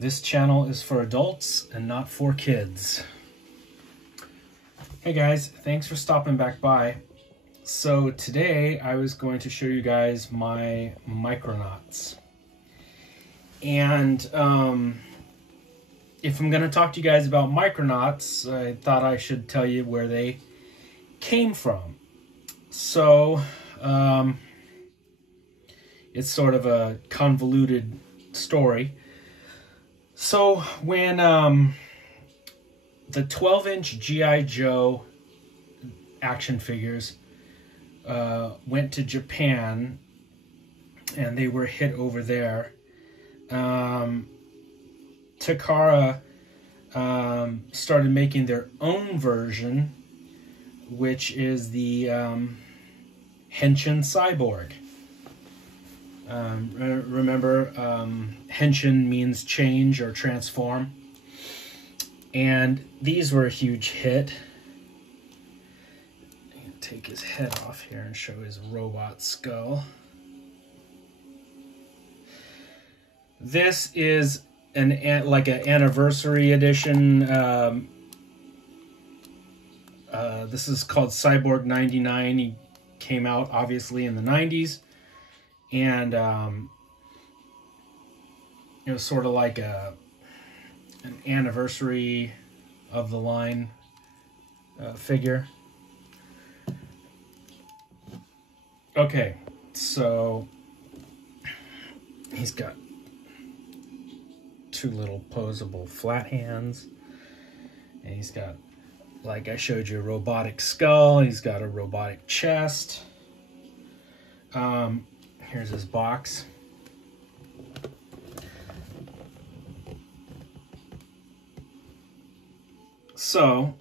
This channel is for adults and not for kids. Hey guys, thanks for stopping back by. So today I was going to show you guys my Micronauts. And if I'm going to talk to you guys about Micronauts, I thought I should tell you where they came from. So it's sort of a convoluted story. So when the 12-inch G.I. Joe action figures went to Japan and they were hit over there, Takara started making their own version, which is the Henshin cyborg. Remember, Henshin means change or transform. And these were a huge hit. I'm going to take his head off here and show his robot skull. This is like an anniversary edition. This is called Cyborg 99. He came out obviously in the 90s. And it was sort of like an anniversary of the line figure. Okay, so he's got two little posable flat hands. And he's got, like I showed you, a robotic skull. He's got a robotic chest. Here's his box. So,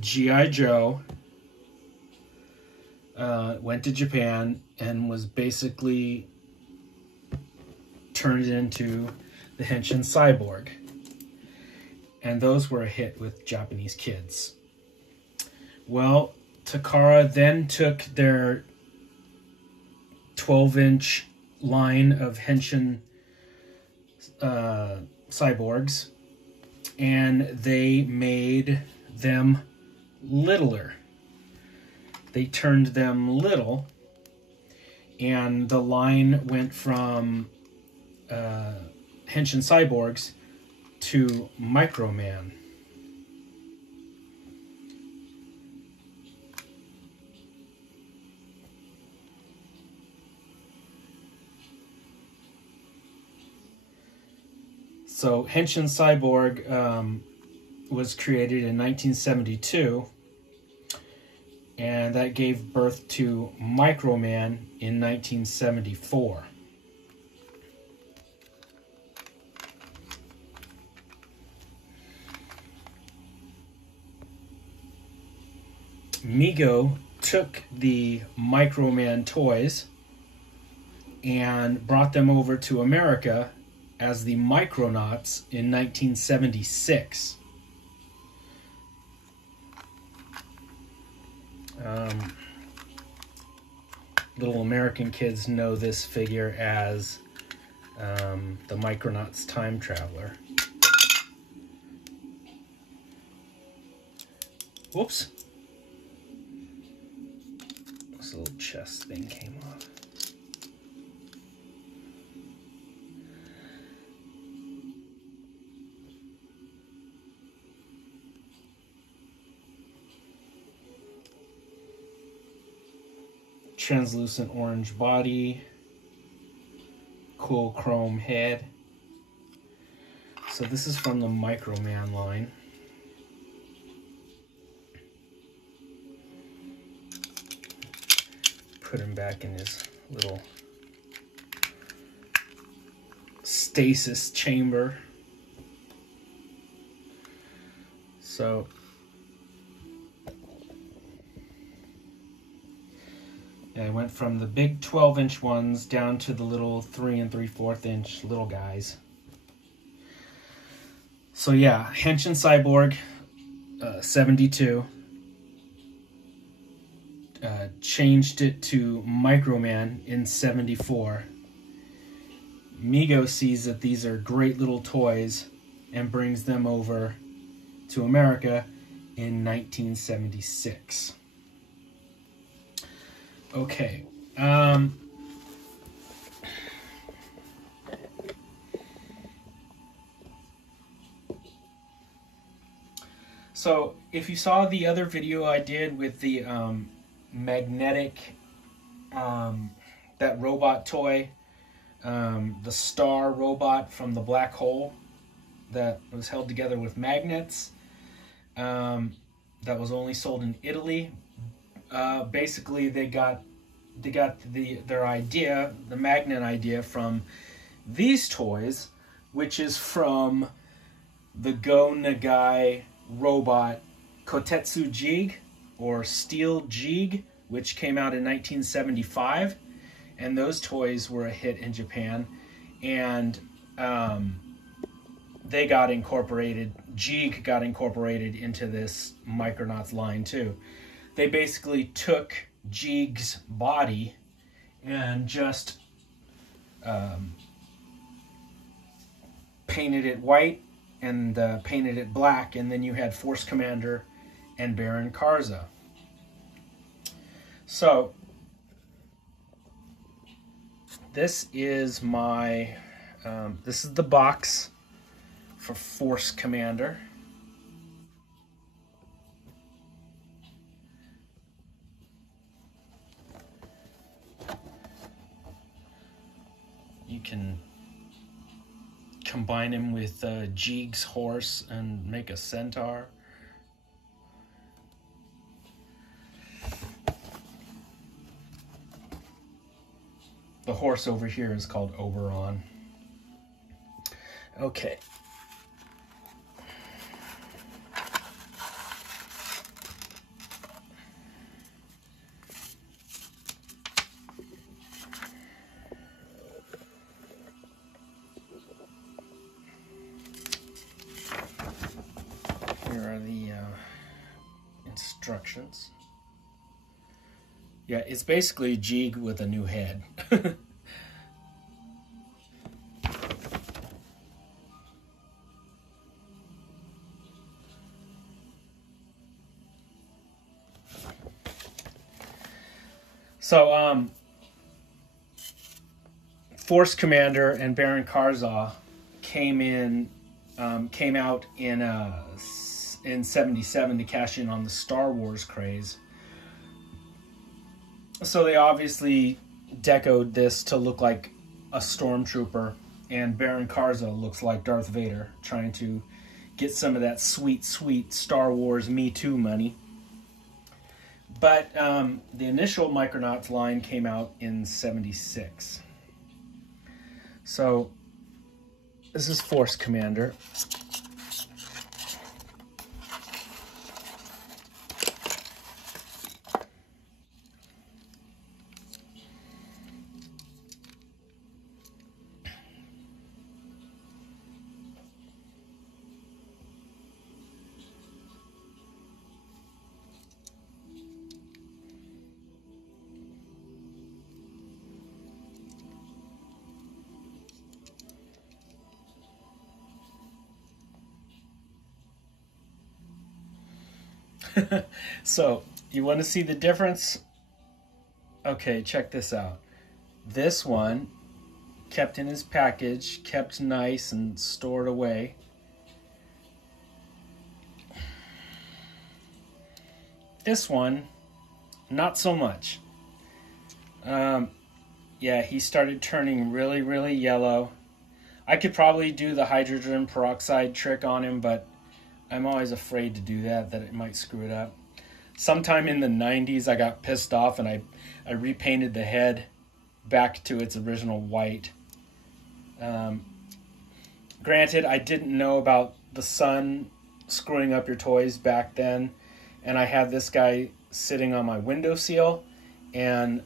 G.I. Joe went to Japan and was basically turned into the Henshin cyborg. And those were a hit with Japanese kids. Well, Takara then took their 12-inch line of Henshin cyborgs and they made them littler. They turned them little, and the line went from Henshin cyborgs to Microman. So Henshin cyborg was created in 1972, and that gave birth to Microman in 1974. Mego took the Microman toys and brought them over to America as the Micronauts in 1976. Little American kids know this figure as the Micronauts Time Traveler. Whoops. This little chest thing came off. Translucent orange body, cool chrome head. So this is from the Microman line. Put him back in his little stasis chamber. So I went from the big 12-inch ones down to the little 3 3/4 inch little guys. So yeah, Henshin cyborg 72. Changed it to Microman in 74. Mego sees that these are great little toys and brings them over to America in 1976. Okay. So if you saw the other video I did with the magnetic, that robot toy, the star robot from the black hole that was held together with magnets, that was only sold in Italy. Basically, they got their idea, the magnet idea, from these toys, which is from the Go Nagai robot Kotetsu Jig, or Steel Jig, which came out in 1975, and those toys were a hit in Japan, and they got incorporated, Jig got incorporated into this Micronauts line too. They basically took Jig's body and just painted it white and painted it black, and then you had Force Commander and Baron Karza. So this is my this is the box for Force Commander. You can combine him with Jig's horse and make a centaur. The horse over here is called Oberon. Okay. Here are the instructions. Yeah, it's basically Jig with a new head. So, Force Commander and Baron Karza came out in '77 to cash in on the Star Wars craze. So they obviously decoed this to look like a stormtrooper, and Baron Karza looks like Darth Vader, trying to get some of that sweet, sweet Star Wars Me Too money. But the initial Micronauts line came out in '76. So this is Force Commander. So, you want to see the difference? Okay, check this out. This one, kept in his package, kept nice and stored away. This one, not so much. Yeah, he started turning really, really yellow. I could probably do the hydrogen peroxide trick on him, but I'm always afraid to do that it might screw it up. Sometime in the 90s, I got pissed off and I repainted the head back to its original white. Granted, I didn't know about the sun screwing up your toys back then, and I had this guy sitting on my windowsill, and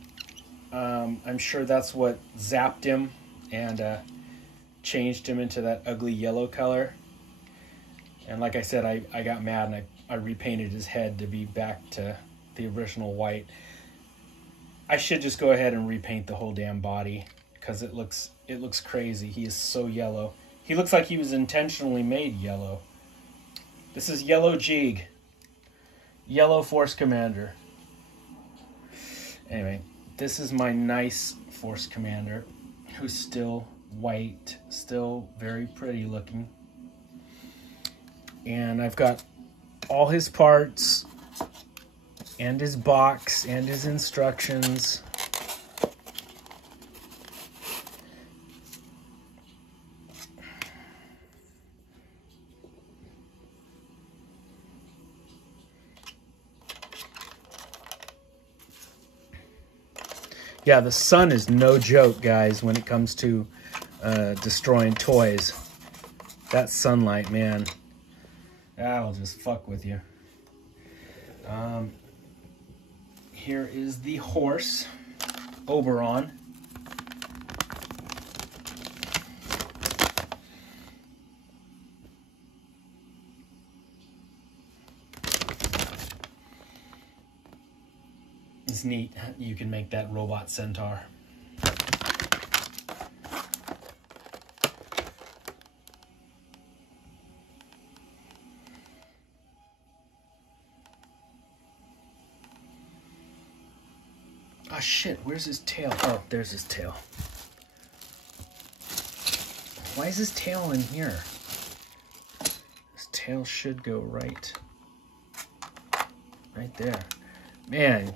I'm sure that's what zapped him and changed him into that ugly yellow color. And like I said, I got mad and I repainted his head to be back to the original white. I should just go ahead and repaint the whole damn body. because it looks crazy. He is so yellow. He looks like he was intentionally made yellow. This is Yellow Jig. Yellow Force Commander. Anyway, this is my nice Force Commander, who's still white, still very pretty looking. And I've got all his parts, and his box, and his instructions. Yeah, the sun is no joke, guys, when it comes to destroying toys. That sunlight, man. That'll just fuck with you. Here is the horse, Oberon. It's neat. You can make that robot centaur. Oh shit, where's his tail? Oh, there's his tail. Why is his tail in here? His tail should go right there. Man,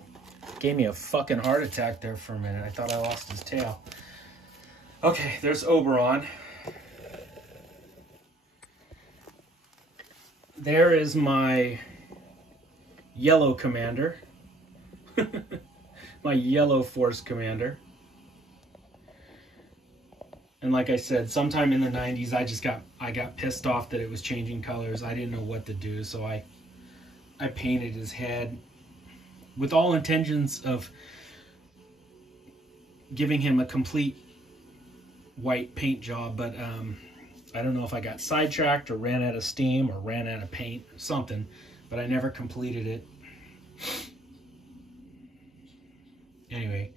gave me a fucking heart attack there for a minute. I thought I lost his tail. Okay, there's Oberon. There is my yellow commander. My yellow Force Commander. And like I said, sometime in the 90s, I got pissed off that it was changing colors. I didn't know what to do, so I painted his head with all intentions of giving him a complete white paint job, but I don't know if I got sidetracked or ran out of steam or ran out of paint or something, but I never completed it. Anyway,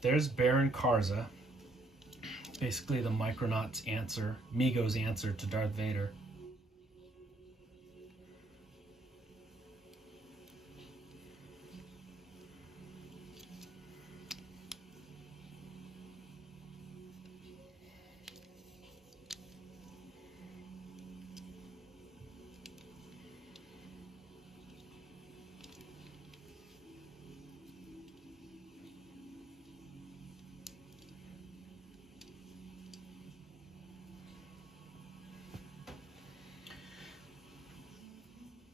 there's Baron Karza, basically the Micronauts' answer, Mego's answer to Darth Vader.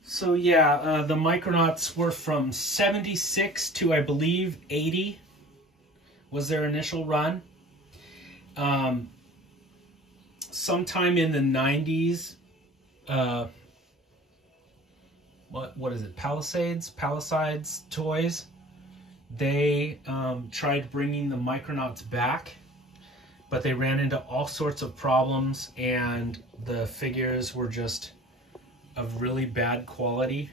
So yeah, the Micronauts were from 76 to, I believe, 80 was their initial run. Sometime in the 90s, what is it, Palisades Toys, they tried bringing the Micronauts back, but they ran into all sorts of problems, and the figures were just of really bad quality.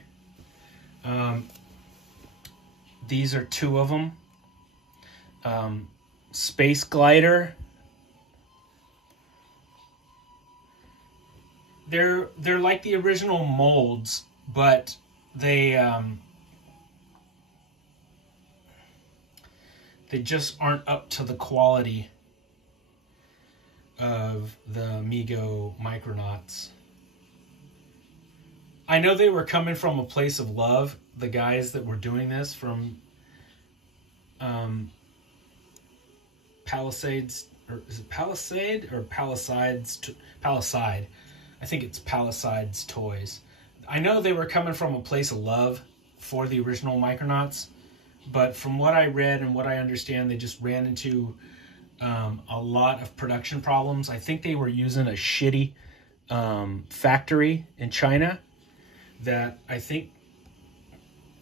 These are two of them. Space Glider. They're like the original molds, but they just aren't up to the quality of the Mego Micronauts. I know they were coming from a place of love, the guys that were doing this from Palisades, or is it Palisade or Palisades? Palisade. I think it's Palisades Toys. I know they were coming from a place of love for the original Micronauts, but from what I read and what I understand, they just ran into a lot of production problems. I think they were using a shitty factory in China that I think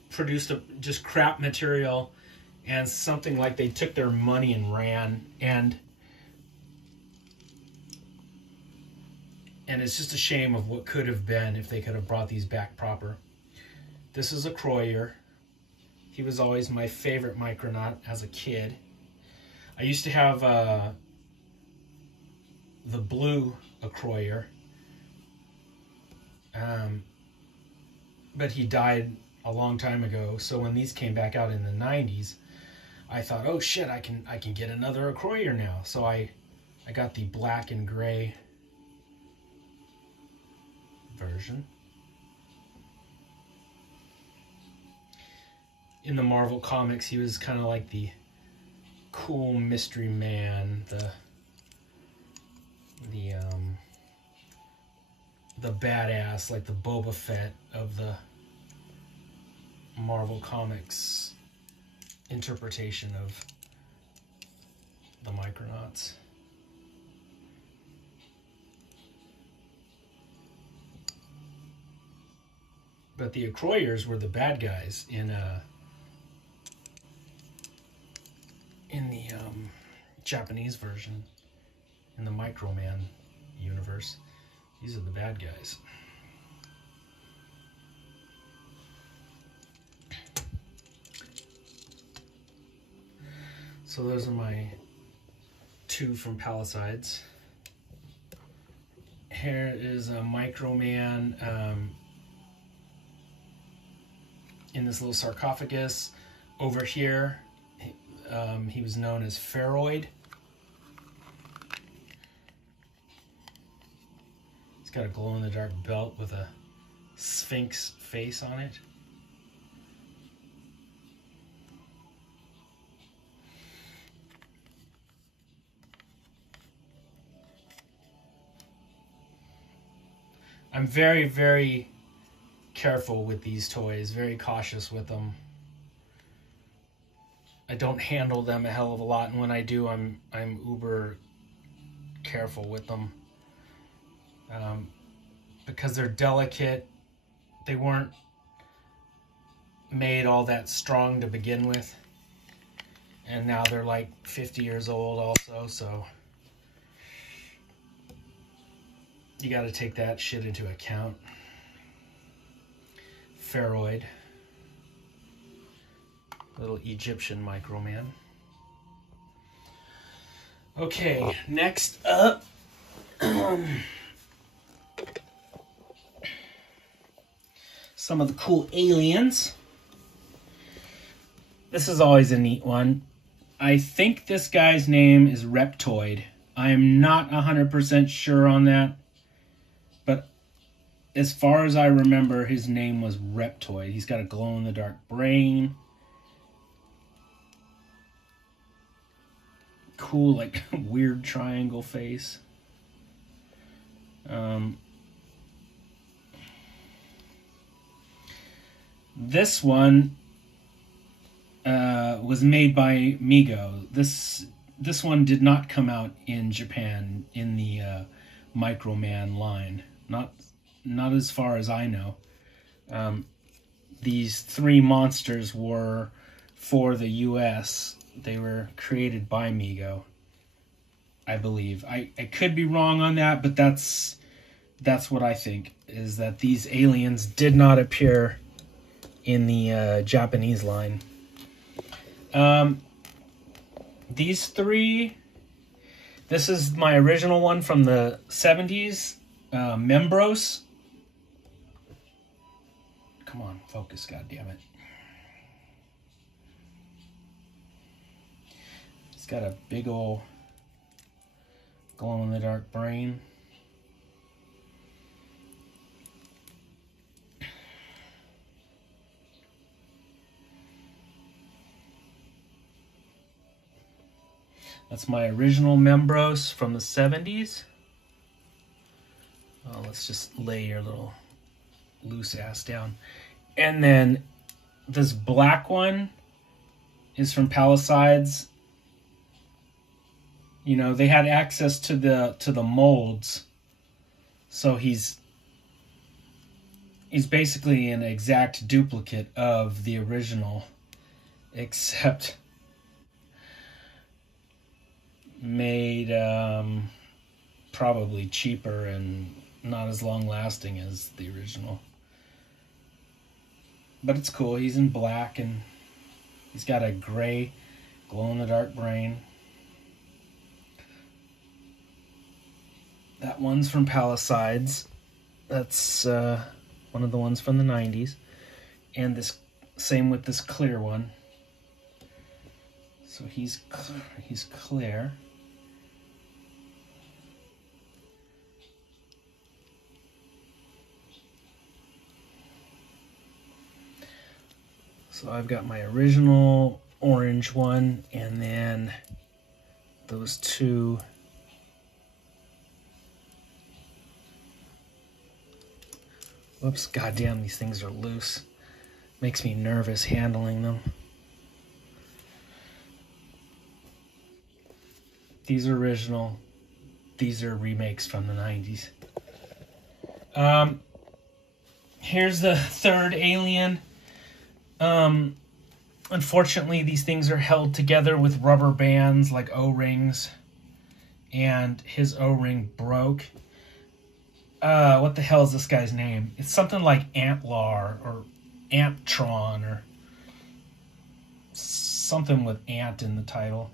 produced just crap material, and something like they took their money and ran, and it's just a shame of what could have been if they could have brought these back proper. This is a Kroyer. He was always my favorite Micronaut as a kid. I used to have the blue Acroyer, but he died a long time ago. So when these came back out in the 90s, I thought, oh shit, I can get another Acroyer now. So I got the black and gray version. In the Marvel comics, he was kind of like the cool mystery man, the badass, like the Boba Fett of the Marvel comics interpretation of the Micronauts. But the Acroyers were the bad guys in the Japanese version, in the Microman universe. These are the bad guys. So those are my two from Palisades. Here is a Microman in this little sarcophagus. Over here, he was known as Pharoid. He's got a glow-in-the-dark belt with a sphinx face on it. I'm very, very careful with these toys, very cautious with them. I don't handle them a hell of a lot, and when I do, I'm uber careful with them. Because they're delicate. They weren't made all that strong to begin with. And now they're like 50 years old also, so you got to take that shit into account. Pharoid. Little Egyptian Microman. Okay, next up. Some of the cool aliens. This is always a neat one. I think this guy's name is Reptoid. I am not 100% sure on that. But as far as I remember, his name was Reptoid. He's got a glow-in-the-dark brain. Cool, like, weird triangle face. This one was made by Mego. This one did not come out in Japan in the Microman line. Not as far as I know. These three monsters were for the US. They were created by Mego, I believe. I could be wrong on that, but that's what I think, is that these aliens did not appear in the Japanese line. These three, this is my original one from the 70s, Membros. Come on, focus, goddammit. It's got a big old glow-in-the-dark brain. That's my original Membros from the 70s. Oh, let's just lay your little loose ass down. And then this black one is from Palisades. You know, they had access to the molds. So he's basically an exact duplicate of the original, except made probably cheaper and not as long lasting as the original. But it's cool. He's in black and He's got a gray glow-in-the-dark brain. That one's from Palisades. That's one of the ones from the 90s. And this same with this clear one. So he's clear. So I've got my original orange one, and then those two whoops, goddamn, these things are loose. Makes me nervous handling them. These are original. These are remakes from the 90s. Here's the third alien. Unfortunately, these things are held together with rubber bands like O-rings. And his O-ring broke. What the hell is this guy's name? It's something like Antlar or Antron or something with ant in the title.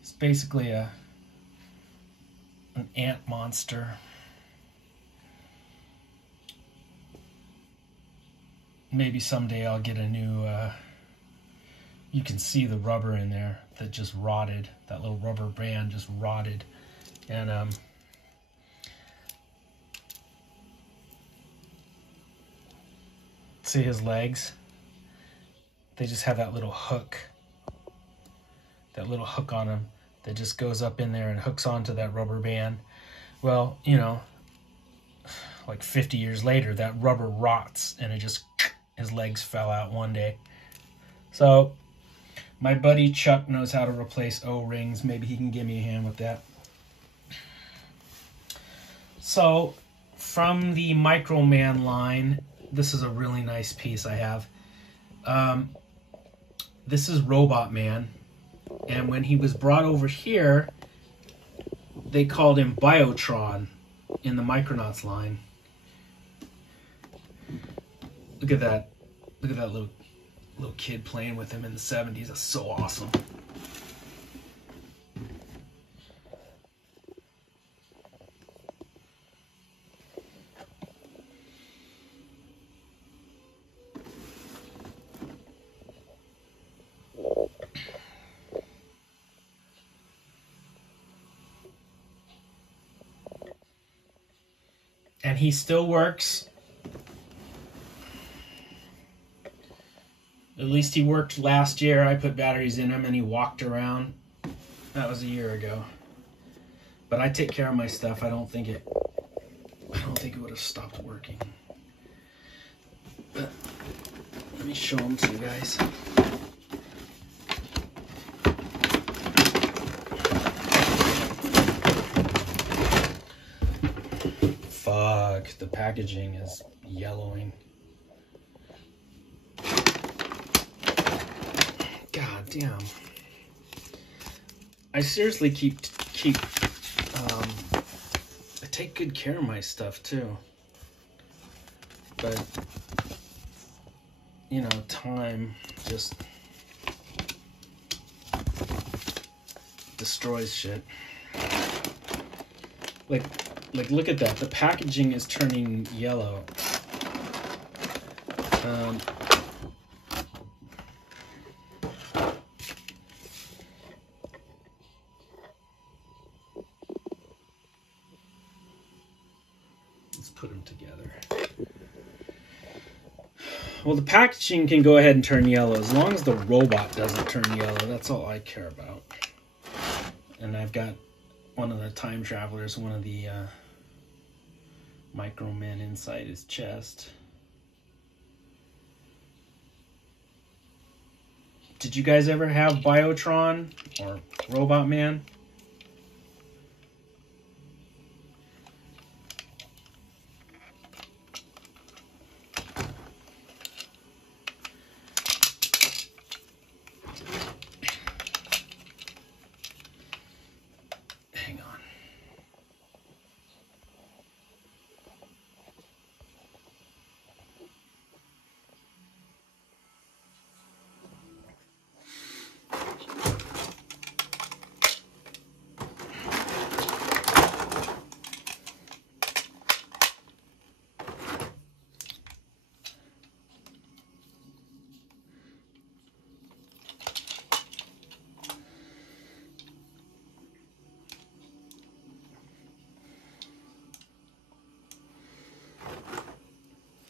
It's basically an ant monster. Maybe someday I'll get a new... you can see the rubber in there that just rotted. That little rubber band just rotted. And see his legs? They just have that little hook. That little hook on them that just goes up in there and hooks onto that rubber band. Well, you know, like 50 years later, that rubber rots and it just, his legs fell out one day. So my buddy Chuck knows how to replace O-rings. Maybe he can give me a hand with that. So from the Microman line, this is a really nice piece I have. This is Robot Man. And when he was brought over here, they called him Biotron in the Micronauts line. Look at that. Look at that little kid playing with him in the 70s. That's so awesome. And he still works. At least he worked last year. I put batteries in him and he walked around. That was a year ago. But I take care of my stuff. I don't think it would have stopped working. But let me show them to you guys. Fuck, the packaging is yellowing. God damn. I seriously I take good care of my stuff too. But you know, time just destroys shit. Like look at that. The packaging is turning yellow. Let's put them together. Well, the packaging can go ahead and turn yellow as long as the robot doesn't turn yellow. That's all I care about. And I've got one of the time travelers, one of the micromen inside his chest. Did you guys ever have Biotron or Robot Man? Hang on.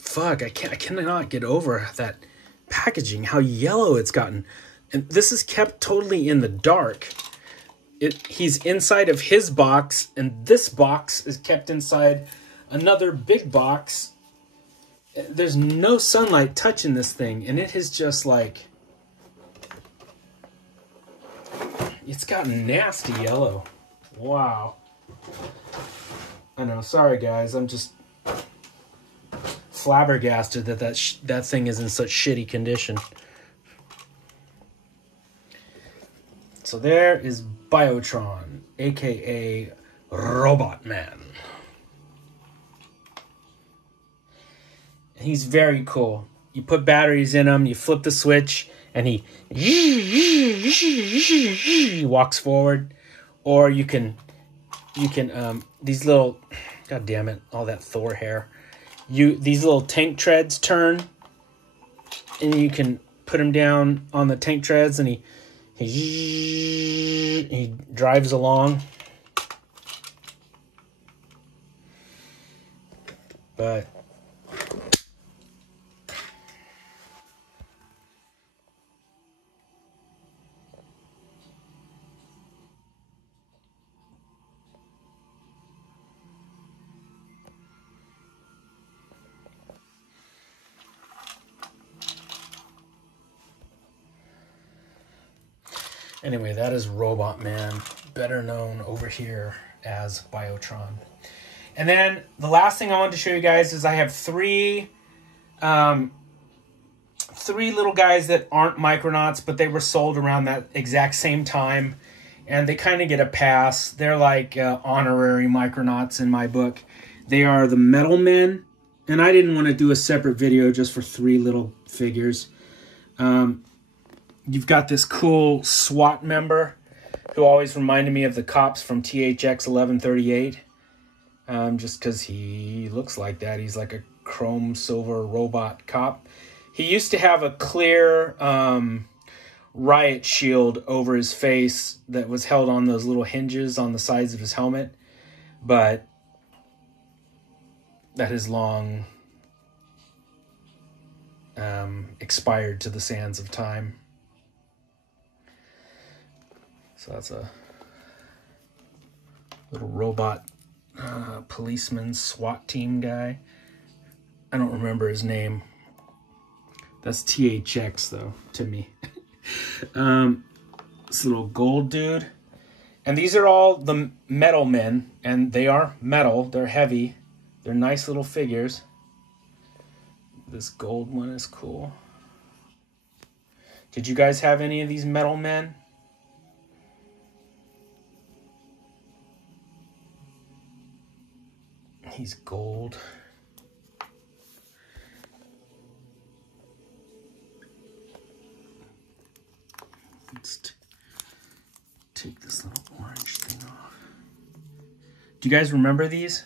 fuck, I cannot get over that packaging, how yellow it's gotten. And this is kept totally in the dark. He's inside of his box, and this box is kept inside another big box. There's no sunlight touching this thing, and it is just like, it's gotten nasty yellow. Wow. I know, sorry guys, I'm just flabbergasted that that thing is in such shitty condition. So there is Biotron, aka Robot Man. He's very cool. You put batteries in him, you flip the switch, and he walks forward. Or you can these little, god damn it, all that Thor hair. These little tank treads turn, and you can put him down on the tank treads, and he drives along. But anyway, that is Robot Man, better known over here as Biotron. And then the last thing I wanted to show you guys is I have three little guys that aren't Micronauts, but they were sold around that exact same time, and they kind of get a pass. They're like honorary Micronauts in my book. They are the Metal Men, and I didn't want to do a separate video just for three little figures. You've got this cool SWAT member who always reminded me of the cops from THX 1138. Just because he looks like that. He's like a chrome silver robot cop. He used to have a clear riot shield over his face that was held on those little hinges on the sides of his helmet. But that has long expired to the sands of time. So that's a little robot policeman SWAT team guy. I don't remember his name. That's THX though to me. This little gold dude. And these are all the Metal Men, and they are metal. They're heavy. They're nice little figures. This gold one is cool. Did you guys have any of these Metal Men? He's gold. Let's take this little orange thing off. Do you guys remember these?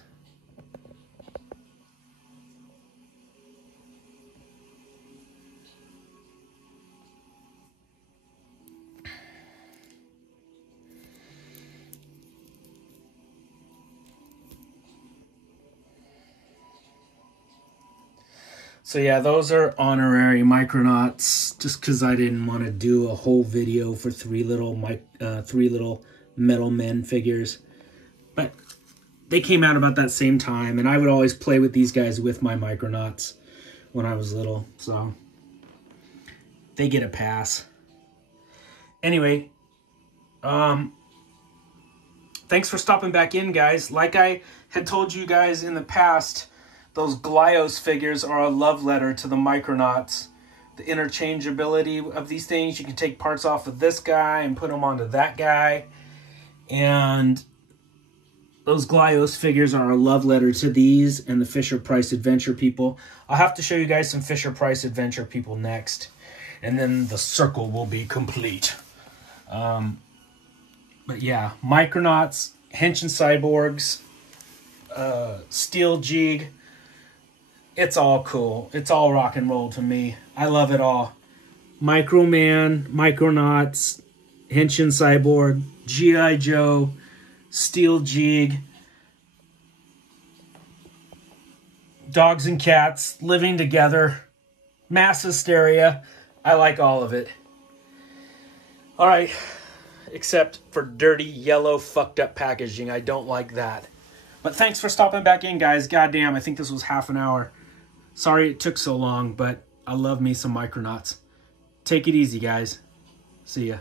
So yeah, those are honorary Micronauts, just because I didn't want to do a whole video for three little Metal Men figures. But they came out about that same time, and I would always play with these guys with my Micronauts when I was little, so they get a pass. Anyway, thanks for stopping back in, guys. Like I had told you guys in the past, those Glyos figures are a love letter to the Micronauts. The interchangeability of these things. You can take parts off of this guy and put them onto that guy. And those Glyos figures are a love letter to these and the Fisher-Price Adventure people. I'll have to show you guys some Fisher-Price Adventure people next. And then the circle will be complete. But yeah, Micronauts, Henshin cyborgs, Steel Jig. It's all cool. It's all rock and roll to me. I love it all. Microman, Micronauts, Henshin Cyborg, G.I. Joe, Steel Jig, dogs and cats living together, mass hysteria. I like all of it. All right, except for dirty, yellow, fucked up packaging. I don't like that. But thanks for stopping back in, guys. Goddamn, I think this was half an hour. Sorry it took so long, but I love me some Micronauts. Take it easy, guys. See ya.